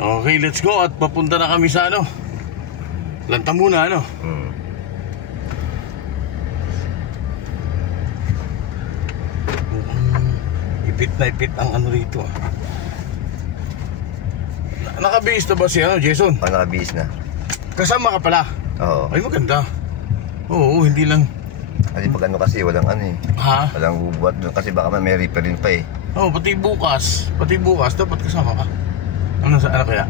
Okay, let's go. At papunta na kami sa ano, Lanta muna, ano? Ipit na ipit ang ano rito. Nakabihis na ba si ano, Jason? Nakabihis na. Kasama ka pala? Oo. Ay, maganda. Oo, hindi lang. Kasi pag ano kasi, walang ano eh. Ha? Walang bubuhat doon kasi baka may repair din pa eh. Oo, pati bukas dapat kasama ka. Ano kaya?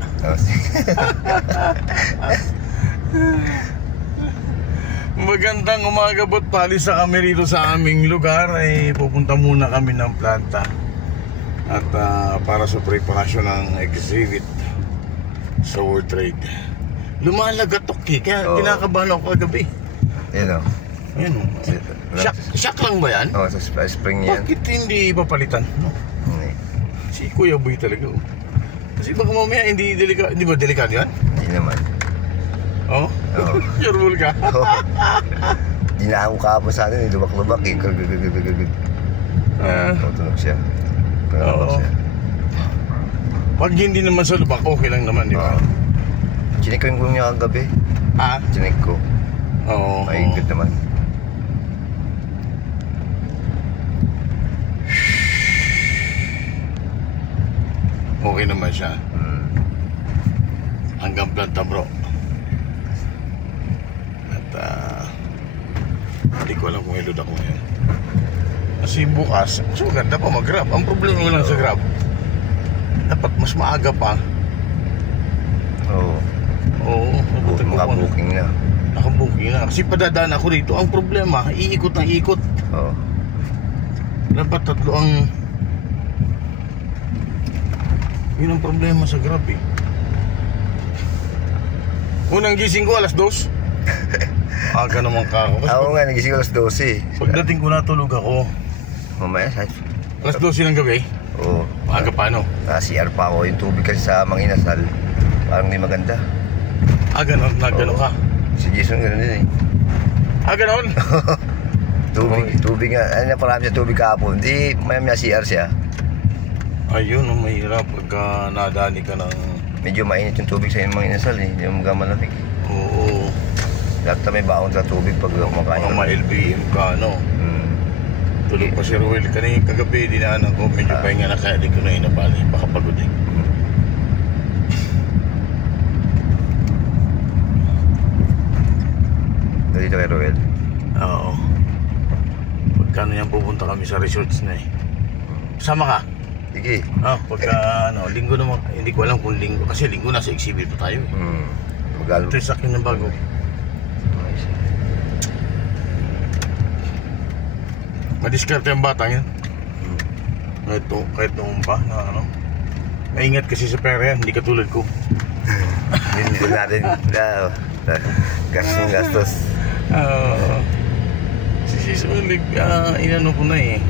Magandang umaga bo't palis sa kami rito sa aming lugar. Ay pupunta muna kami ng planta. At para sa preparasyon ng exhibit sa World Trade. Lumalagatok eh, kaya kinakabahan ako kagabi. Yan o. Yan o. Shock lang ba yan? Oo, sa spring yan. Bakit hindi papalitan? No? Si Kuya Boy talaga oh. Kasi baka mamaya hindi delikado. Hindi ba delikado yan? Hindi naman. Oo? Sure ka? Oo. Hindi na ako kahapon sa atin, lubak-lubak eh. Tutunog siya. Oo. Pag hindi naman sa lubak, okay lang naman, di ba? Chinik ko yung gulong niya kagabi. Ha? Chinik ko. Oo. Maingit naman. Okay naman siya. Hanggang planta bro. At hindi ko alam kung ilod ako ngayon. Kasi bukas, mas maganda pa mag-grab. Ang problema lang sa grab, dapat mas maaga pa. Oo, makabuking na. Nakabuking na. Kasi padadaan ako rito. Ang problema, iikot ng ikot. Oo. Dapat tatlo ang... Yun ang problema sa grab eh. Unang gising ko alas 2. Aga naman ka ako. Ako nga, nagising ko alas 12. Pagdating ko natulog ako. Mamaya, alas 12 ng gabi? Oo. Aga pa ano? CR pa ako. Yung tubig kasi sa Manginasal, parang hindi maganda. Ganon? Nagano ka? Si Jason gano'n din eh. Ganon? Tubig nga. Ano na parami sa tubig kahapon. Di, maya CR siya. Ayun, mahirap pagka nadani ka ng... Medyo mainit yung tubig sa Manginasal eh. Hindi mo malamig. Oo. Lahat na may baon sa tubig pag kumakain. Mga LBM ka, no? Tulog pa si Ruel. Kanina kagabi, dinaanan ko. Medyo pahinga na kaya di ko na inabali. Baka pagod eh. Dito kay Ruel? Oo. Pagkano yan pupunta kami sa resorts na eh. Sama ka? Sige. Pagka ano, linggo naman. Hindi ko alam kung linggo. Kasi linggo nasa exhibit pa tayo eh. Magalo. Ito yung sakin ng bago. Madiskarte ang batang yan. Kahit noon pa na ano. Maingat kasi sa pera yan. Hindi katulad ko. Hindi natin gastos. Si Sulig, inano ko na eh.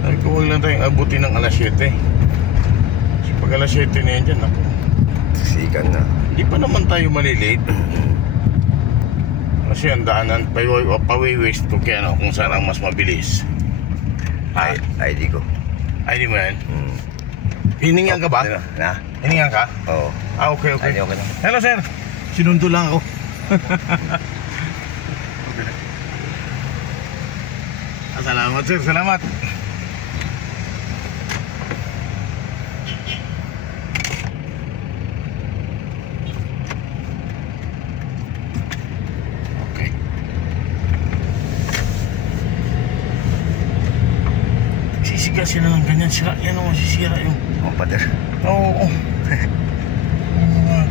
Sabi ko huwag lang tayong abutin ng alas 7. Kasi pag alas 7 na yan dyan, ako. Sikan na. Hindi pa naman tayo malilate. Kasi ang daanan, pawi-waste ko kaya kung saan ang mas mabilis. ID ko. ID mo yan? Hiningan ka ba? Na? Hiningan ka? Oo. Okay. Okay na. Hello sir, sinundo lang ako. Salamat sir, salamat. Okay. Sisiga sila ng ganyan, sira yan o, masisira yung pader. Oo.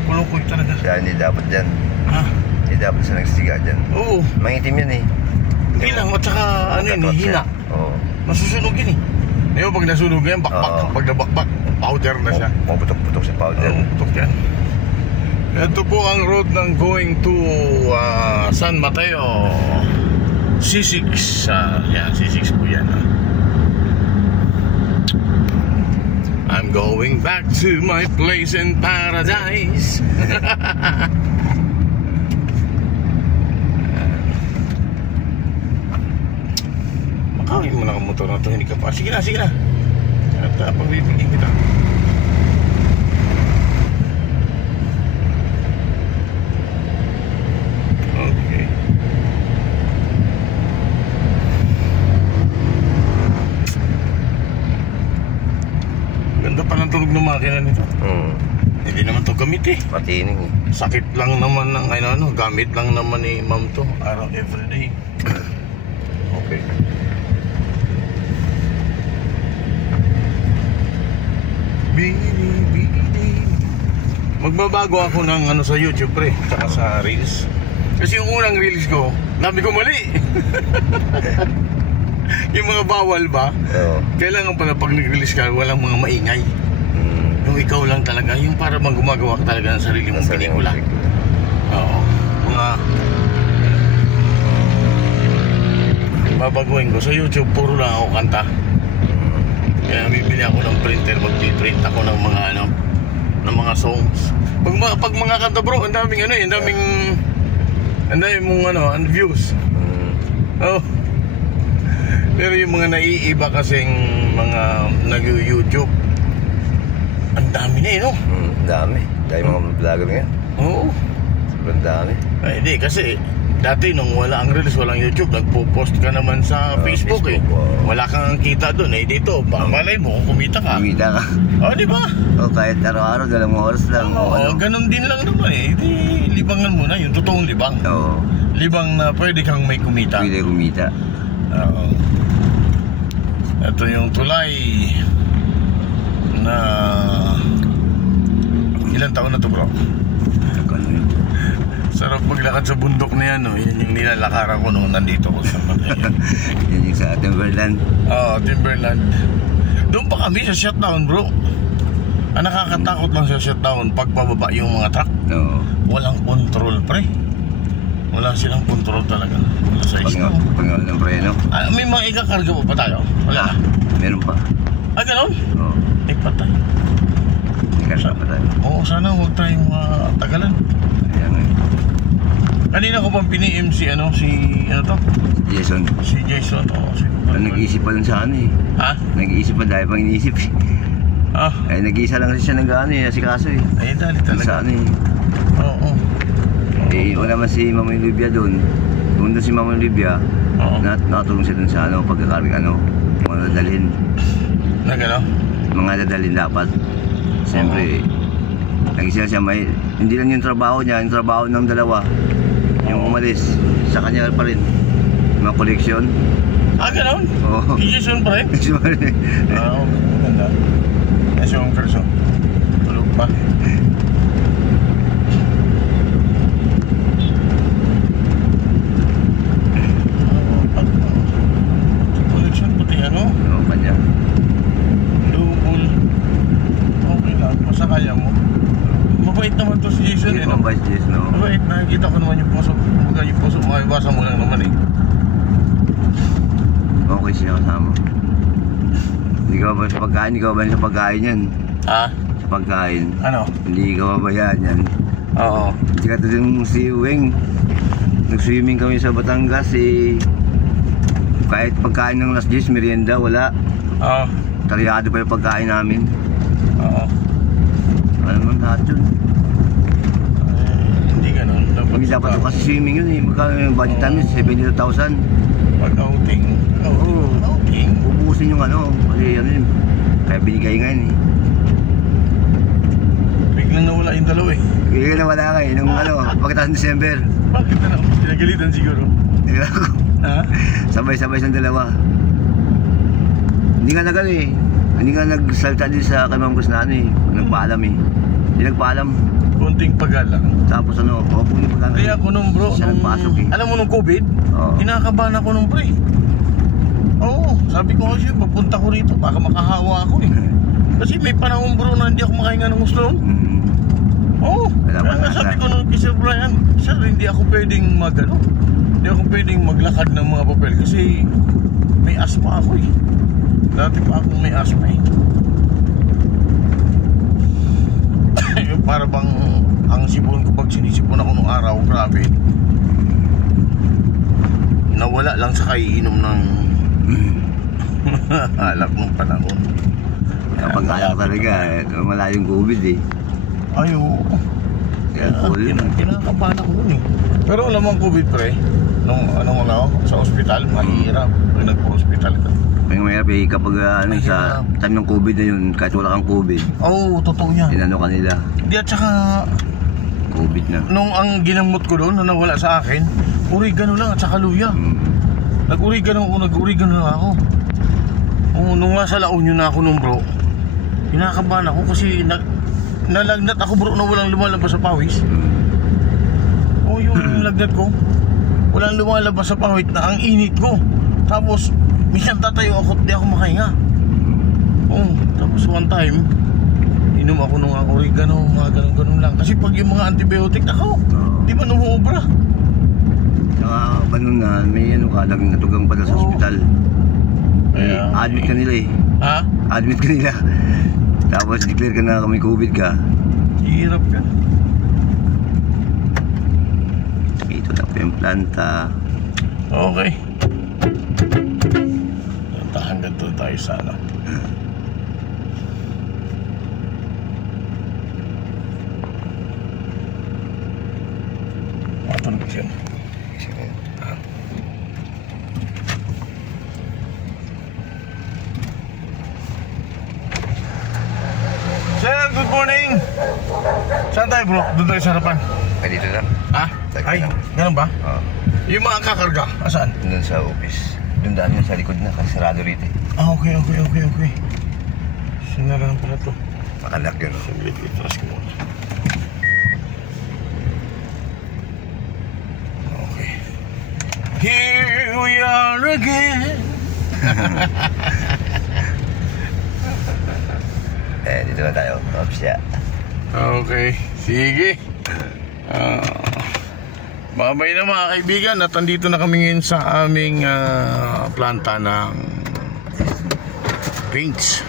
Kulukoy talaga. Kaya hindi dapat dyan. Hindi dapat sa nagsiga dyan. Oo. Mangitim yan eh. Hindi lang, at saka ano yun, hina. Oo. Masusunog yun eh. Ngayon pag nasunog yan, bakbak. Pag nabakbak, powder na siya. Putok-putok sa powder. Putok yan. Ito po ang road ng going to San Mateo. C6. Yan, C6 po yan. I'm going back to my place in paradise. Makawin mo na ang motor na ito, hindi ka pa. Sige na. At pagbibigyan kita. Hindi naman to gamit eh. Patining eh. Sakit lang naman ng ano, gamit lang naman ni ma'am to. Araw everyday. Okay. Bini. Magbabago ako ng ano sa YouTube pre, tsaka sa Reels. Kasi yung unang Reels ko, dami ko mali. Yung mga bawal ba? Kailangan pala pag nag-release ka, walang mga maingay. Yung ikaw lang talaga, yung para bang gumagawa ka talaga ng sarili mong pelikula. Oo. Mga babaguhin ko sa YouTube, puro lang ako kanta. Kaya bibili ako ng printer, mag-print ako ng mga ano, ng mga songs. Pag mga kanta bro, ang daming ano eh, ang daming mong ano, ang views. Oh. Pero yung mga naiiba kasing mga nag-YouTube, ang dami na eh, no? Dami. Dahil mga vlogger ngayon. Oo. Sobrang dami. Ay, hindi, kasi dati nung wala ang Reels, walang YouTube, nagpo-post ka naman sa Facebook eh. Wala kang kita doon eh. Dito, malay mo kung kumita ka. Kumita ka. Oh, di ba? Kahit araw-araw, 2 oras lang. Ganun din lang naman eh. Di, libangan mo na, yung totoong libang. Oo. Libang na pwede kang may kumita. Pwede kumita. Oo. Ito yung tulay na ilang taon na to bro? Sarap maglakad sa bundok na yan, no? Yan yung nilalakaran ko nung nandito ko sa Patayan. Yan yung sa Timberland. Oo, Timberland. Doon pa kami sa shutdown bro. Ang nakakatakot lang sa shutdown, pag bababa yung mga truck, walang control pre. Wala silang control talaga. Wala sa isla. Pangawal ng preno. May mga ikakarga pa ba tayo? Wala na? Meron pa. Ganon? Oo. Patay. Ikarga pa tayo. Oo, sana huwag tayong tagalan. Ayan nga. Kanina ko pang pini-M si ano to? Jason. Si Jason, Nag-iisip pa lang sa ano eh. Ha? Nag-iisip pa dahil pang iniisip eh. Nag-iisa lang kasi siya ng gano'n eh, si Kaso eh. Ay, dali talaga. Sa ano eh. Oo. Wala man si Mama Olivia doon. Doon si Mama Olivia, nakatulong siya doon sa ano, pagkakarga ano, mga dadalhin. Mga dadalhin dapat. Siyempre, nag-isa siya may, hindi lang yung trabaho niya, yung trabaho ng dalawa. Yung umalis, sa kanya pa rin. Mga koleksyon. Ganon? Oo. Jason pa rin? Jason pa rin. Maganda. Kasi yung perso. Tulog pa. Koleksyon pati ano? Oo, kanya. Double. Okay lang, masakaya mo. Mabait naman to si Jason eh. Mabait si Jason, no? Mabait, nakikita ko naman yung puso. Yung puso, makibasa mo lang naman eh. Okay siya kasama. Hindi ka ba sa pagkain? Hindi ka ba sa pagkain yan? Ha? Sa pagkain. Ano? Hindi ka babayaan yan. Oo. Hindi ka din si Weng. Nag-swimming kami sa Batangas eh. Kahit pagkain ng last days, merienda, wala. Oo. Taryado pa yung pagkain namin. Oo. Ano naman lahat yun? Hindi ganun. Hindi dapat kasi swimming yun eh. Magkano yung budget namin? 72,000. Pag-outing. Oo. Outing. Ubusin yung ano. Kasi ano yun. Kaya binigay nga yun eh. Biglang nawala yung dalawa eh. Bigay na wala nga eh. Nung ano, pagkatapos ng December. Bakit na naman? Pinagalitan siguro. Ha? Sabay-sabay sa dalawa. Hindi nga nagano eh. Hindi nga nagsalta din sa kay Ma'am Gus na ano eh. Nagpaalam eh. Hindi nagpaalam. Konting pagalang. Tapos ano, punting pagalang. Kaya ako nung bro, siya nagpasok eh. Alam mo nung COVID? Oo. Kinakabahan ako nung pre. Oo, sabi ko kasi papunta ko rito, baka makahawa ako eh. Kasi may panahon bro na hindi ako makahinga ng gusto. Oo, kaya sabi ko nung kay Sir Brian, Sir, hindi ako pwedeng hindi ako pwedeng maglakad ng mga papel kasi may asma ako eh. Dati pa akong may asma eh. Para bang ang sipon ko pag sinisipon ako nung araw, grabe. Nawala lang sa kaiinom ng alak nung panahon. Kapag alak talaga, malayong COVID eh. Ay, oo. Kinakabahan ako nun eh. Pero alam mo ang COVID pre, nung sa ospital, mahirap. Pag nagpo-hospital ka. Kaya mahirap eh, kapag sa time ng COVID na yun, kahit wala kang COVID. Oo, totoo yan. Inano kanila. Di at saka, COVID na. nung ang ginamot ko doon, na nawala sa akin, oregano lang at saka luya. Nag-oregano na ako. Oo, nung nasa La Union na ako nung bro, kinakabahan ako kasi nalagnat ako bro na walang lumalabas sa pawis. Oo, yung lagnat ko, walang lumalabas sa pawis na ang init ko. Tapos, minsan tatayo ako, di ako makahinga. Oo, tapos one time, inom ako ng oregano, mga ganun-ganun lang. Kasi pag yung mga antibiotic, ako, di man umuubra. Saka, ganun na, may ano ka, natugang pala sa ospital. Admit ka nila eh. Ha? Admit ka nila. Tapos declare ka na may COVID ka. Hirap ka. Ito na po yung planta. Okay. Hanggang doon tayo sana. Matulog siya. Sir, good morning. Saan tayo bro? Doon tayo sa harapan. Ay, dito na. Ha? Ay, ganun ba? Oo. Yung mga kakarga, asaan? Doon sa office. Doon daan yun sa likod na, kasi sarado rito. Okay. Sinara na pala to. Makalak yun. Saglit, itras ko muna. Okay. Here we are again. Dito na tayo. Ops ya. Okay, sige. Babay na mga kaibigan at andito na kami ngayon sa aming planta ng paints.